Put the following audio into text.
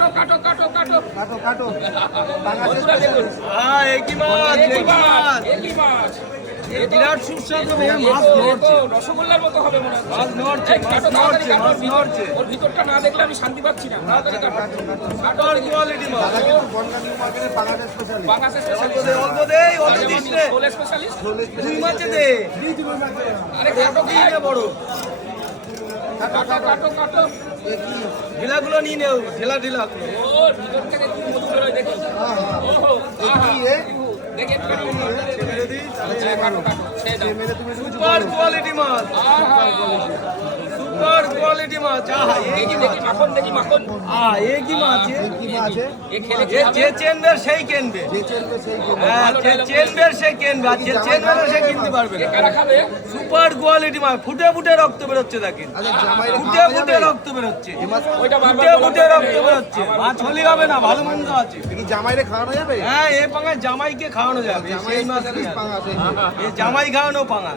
কাটো কাটো কাটো কাটো কাটো কাটো বন্ধুরা দেখুন একই মাছ বিরাট সুস্বাদু মাছ নড়ছে, রসগোল্লার মতো হবে মনে হচ্ছে। মাছ নড়ছে, এই কাটো, মাছ নড়ছে, তাড়াতাড়ি কাটো, মাছ নড়ছে। ওর ভিতরটা না দেখলে আমি শান্তি পাচ্ছি না। তাড়াতাড়ি কাটো। কাটো, সুপার কোয়ালিটি মাছ। দাদা কিন্তু বনগাঁ নিউ মার্কেটের পাঙাশের স্পেশালিস্ট। বাংলাদেশের অল্প specialist। দে, অল্প দে, অল্প দিস রে। ষোলো specialist। দুই মাছে দে, আরে কাটো, দিই নে বড়। কাটো, কাটো, কাটো। ঢিলাগুলো নিয়ে নেও, ঢিলা ঢিলা। ওর ভিতর থেকে কি মধু বেরোয় দেখুন। ওহো, আহা। দেখি একটু কাটো। ছেড়ে দিই, তাহলে কাটো, কাটো, ছেড়ে দাও। মেরে তুমি শুধু সুপার কোয়ালিটি মাছ, আহা। সুপার কোয়ালিটি মাছ। আহা, এ কি মাছ? মাখন দেখি মাখন। আহা, এ কি মাছ? কি মাছ আছে? এ খেলে কি যে হবে? যে চেনবে সেই কেনবে। যে চেনবে সেই কিনবে। হ্যাঁ, যে চেনবে সে কেনবে, আর যে চেনবে না সে কিনতে পারবে এ না। কারা খাবে? সুপার কোয়ালিটি মাছ, ফুটে ফুটে রক্ত বেরোচ্ছে দেখেন, আচ্ছা জামাইরে ফুটে খাওয়া ফুটে যাবে? রক্ত বেরোচ্ছে, এই মাছ ওইটা বারবার ফুটে বলা ফুটে যাবে রক্ত না। বেরোচ্ছে। মাছ হলেই হবে না, ভালো মন্দ আছে। কি জামাইরে খাওয়ানো যাবে? হ্যাঁ, এ পাঙা জামাইকে খাওয়ানো যাবে, জামাই সেই মাছ স্পেশালিস্ট পাঙাশ এই যে। এ জামাই খাওয়ানো পাঙা।